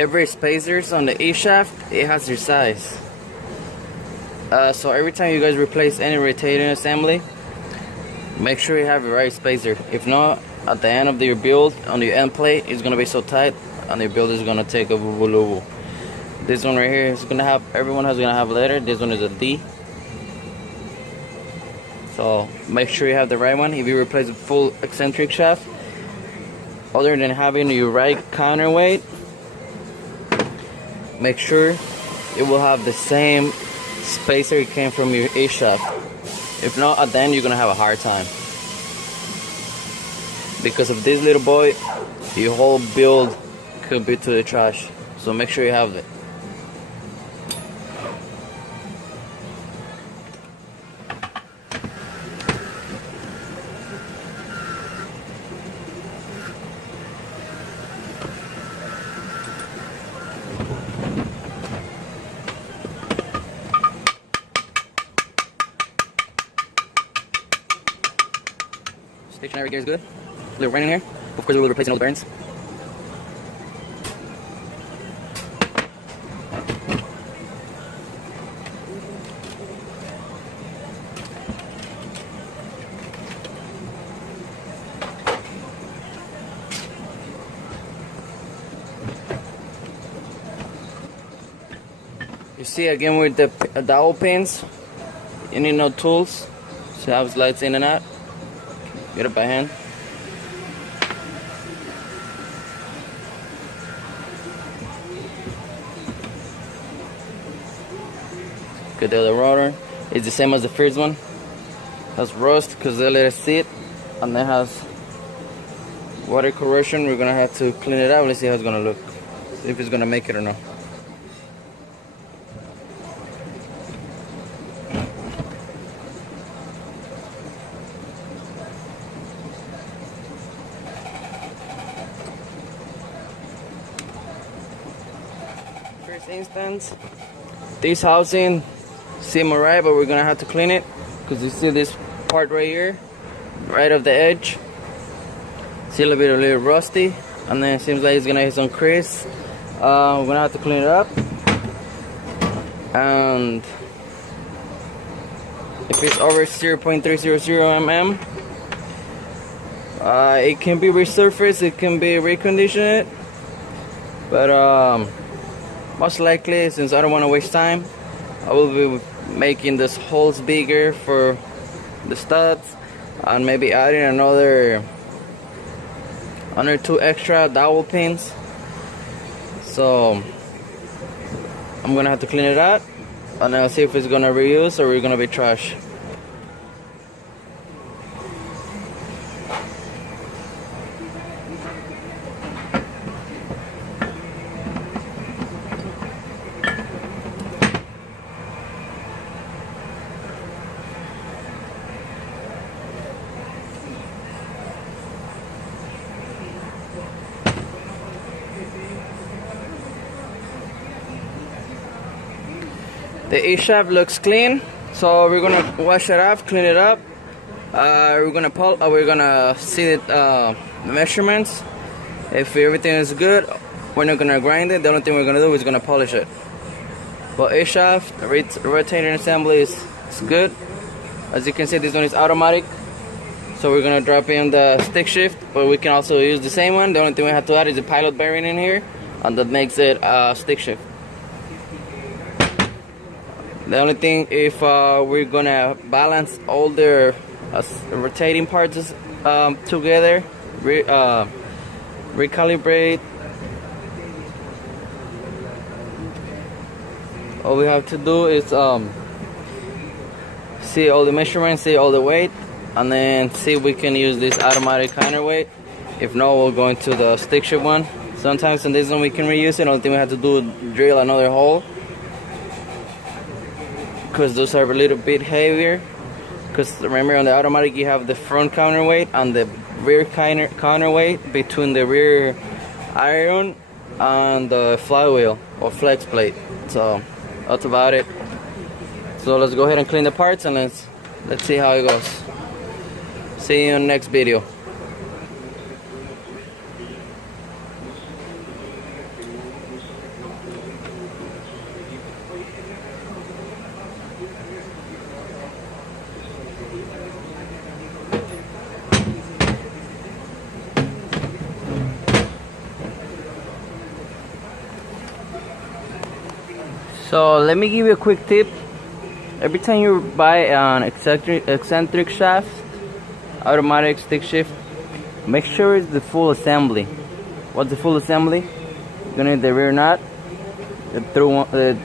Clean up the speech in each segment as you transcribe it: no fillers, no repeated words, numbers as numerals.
every spacers on the E shaft, it has your size. So every time you guys replace any rotating assembly, make sure you have the right spacer. If not, at the end of your build, on your end plate, it's gonna be so tight, and your build is gonna take a woo-woo. This one right here is gonna have, everyone has gonna have a letter. This one is a D. So make sure you have the right one. If you replace a full eccentric shaft, other than having your right counterweight, make sure it will have the same spacer it came from your A shaft. If not, at the end you're gonna have a hard time. Because of this little boy, your whole build could be to the trash. So make sure you have it. Stationary gear is good. A little rain in here. Of course, we will replace all the bearings. You see, again with the dowel pins, you need no tools. So you have slides in and out. Get it by hand. Get the other rotor. It's the same as the first one. Has rust because they let it sit, and then has water corrosion. We're gonna have to clean it out. Let's see how it's gonna look. See if it's gonna make it or not. First instance, this housing seems alright, but we're gonna have to clean it because you see this part right here, right off the edge. See a little rusty, and then it seems like it's gonna hit some crease. We're gonna have to clean it up, and if it's over 0.300 mm, it can be resurfaced, it can be reconditioned, but most likely, since I don't want to waste time, I will be making this holes bigger for the studs, and maybe adding another 2 extra dowel pins. So I'm gonna have to clean it out, and I'll see if it's gonna reuse or we're gonna be trash. The E shaft looks clean, so we're gonna wash it off, clean it up. We're gonna see the measurements. If everything is good, we're not gonna grind it. The only thing we're gonna do is gonna polish it. But E shaft rotating assembly is good. As you can see, this one is automatic, so we're gonna drop in the stick shift. But we can also use the same one. The only thing we have to add is the pilot bearing in here, and that makes it stick shift. The only thing, if we're gonna balance all the rotating parts together, recalibrate, all we have to do is see all the measurements, see all the weight, and then see if we can use this automatic counterweight. If not, we'll go into the stick shift one. Sometimes in this one we can reuse it. The only thing we have to do is drill another hole, because those are a little bit heavier. Because remember, on the automatic you have the front counterweight and the rear counterweight between the rear iron and the flywheel or flex plate. So that's about it. So let's go ahead and clean the parts, and let's see how it goes. See you in the next video. So let me give you a quick tip. Every time you buy an eccentric shaft, automatic stick shift, make sure it's the full assembly. What's the full assembly? You're gonna need the rear nut, the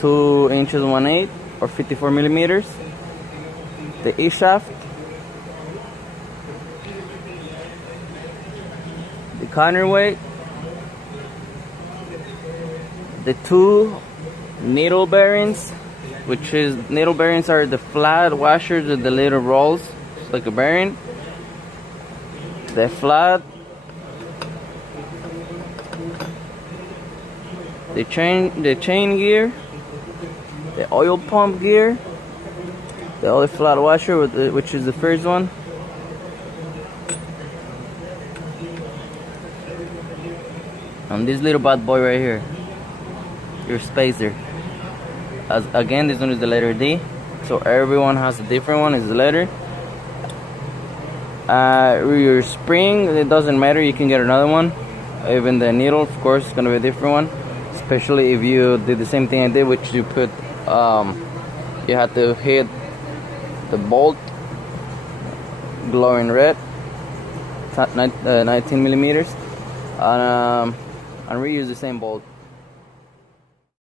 2 inches 1/8 or 54 millimeters, the E shaft, the counterweight, the 2 needle bearings, which is needle bearings are the flat washers with the little rolls, it's like a bearing. The flat, the chain gear, the oil pump gear, the other flat washer which is the first one, and this little bad boy right here, your spacer. Again, this one is the letter D, so everyone has a different one. Is the letter. Your spring, it doesn't matter, you can get another one. Even the needle, of course, is gonna be a different one, especially if you did the same thing I did, which you put you have to hit the bolt glowing red, 19 millimeters, and reuse the same bolt.